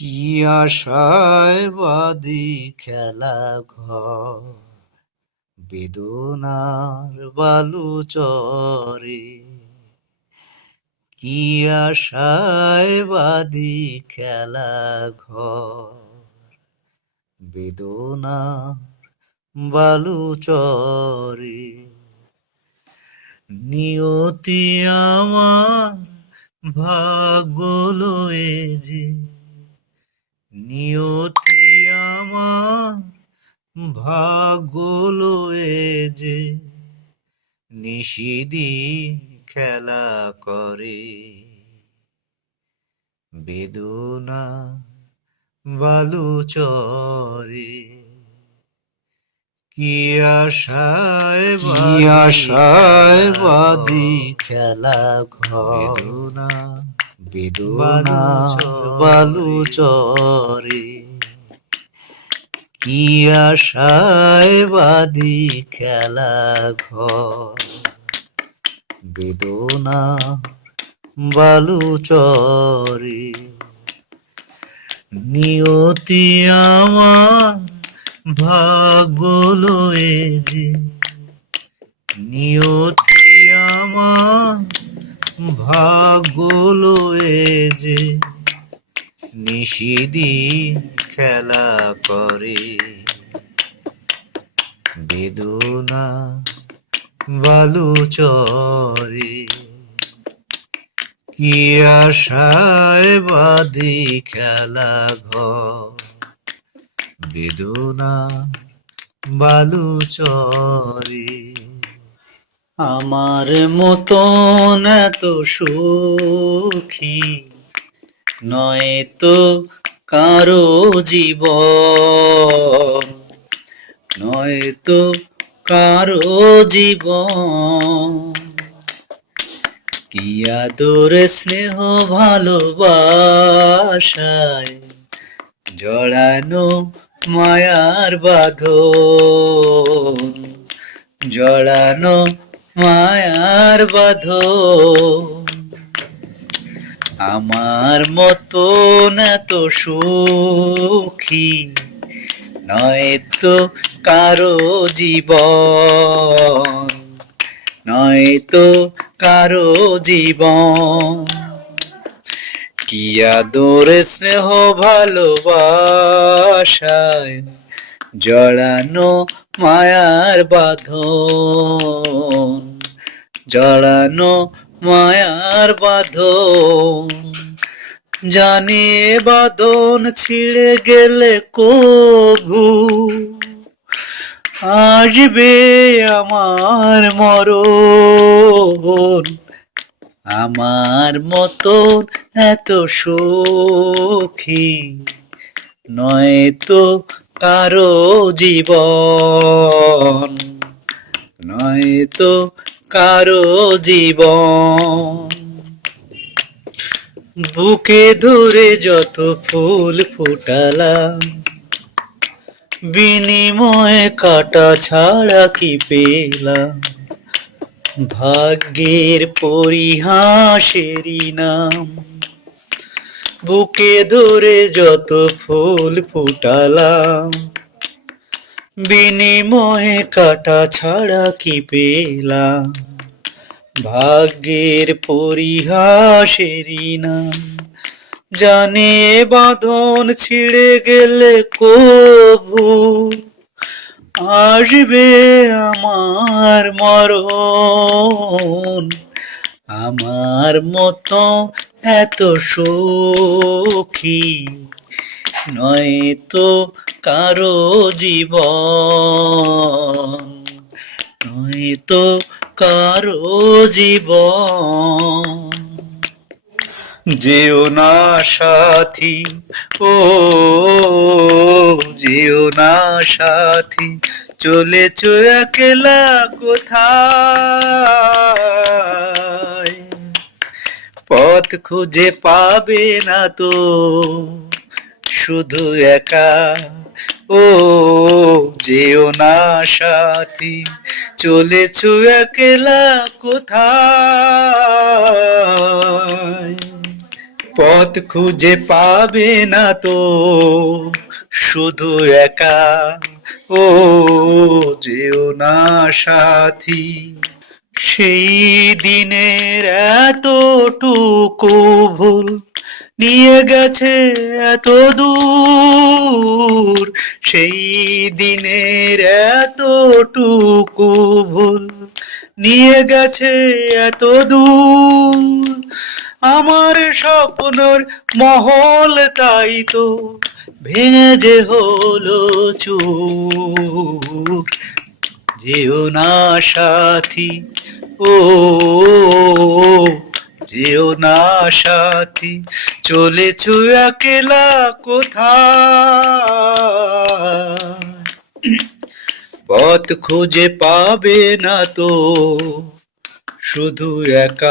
কি আশায় বাঁধি খেলা ঘর, বেদনার বালু চরে। কি আশায় বাঁধি খেলা ঘর, বেদনার বালু চরে। নিয়তি আমার ভাগ্য লয়ে যে, নিয়তি আমার ভাগ্য লয়ে যে নিশিদিন খেলা করে। বেদনা বালু চরে। কি আশায় বাঁধি খেলা ঘর, বেদনা বেদনা বালু চরে। কি আশায় বাঁধি খেলা ঘর, বেদনা বালু চরে। নিয়তি আমার ভাগ্য লয়ে যে, নিয়তি আমার ভাগ্য লয়ে যে নিশিদিন খেলা করে। বেদনা বালু চরে। কি আশায় বাঁধি খেলা ঘর, বেদনা বালু চরে। আমার মতন এত সুখী নয় তো কারো জীবন, নয় তো কারো জীবন। কি আদর স্নেহ ভালোবাসায় জড়ানো মায়ার বাঁধন, জড়ানো মায়ার বাঁধন। আমার মতন এত সুখী নয় তো কারো জীবন, নয় তো কারো জীবন। কি আদর স্নেহ ভালোবাসায় জড়ানো মায়ার বাঁধন, জড়ানো মায়ার বাঁধন। জানি এ বাঁধন ছিঁড়ে গেলে কভু আসবে আমার মরণ। আমার মতন এত সুখী নয় তো কারো জীবন, নয় তো কারো জীবন। বুকে ধরে যত ফুল ফুটালাম, বিনিময়ে কাটা ছাড়া কি পেলাম। ভাগ্যের পরিহাসেরই নাম। বুকে ধরে যত ফুল ফুটালাম, বিনিময়ে কাটা ছাড়া কি পেলাম। ভাগ্যের পরিহাসেরই নাম। জানি এ বাঁধন ছিঁড়ে গেলে কভু আসবে আমার মরণ। আমার মতো এত সুখী নয় তো কারো জীবন, নয় তো কারো জীবন। যেও না সাথী, ও যেও না সাথী, চলেছ একলা কোথায়। পথ খুঁজে পাবে না তো শুধু একা। ও যেও না সাথী, চলেছ একলা কোথায়। পথ খুঁজে পাবে না তো, শুধু একা ও যেও না সাথী। সেই দিনের এতটুকু ভুল নিয়ে গেছে এত দূর, সেই দিনের এতটুকু ভুল নিয়ে গেছে এত দূর। আমার স্বপ্নর মহল তাই তো ভেঙে যে হলো চুর। যেও না সাথী ও যেও না সাথী, চলেছ একলা কোথায়, পথ খুঁজে পাবে না তো, শুধু একা।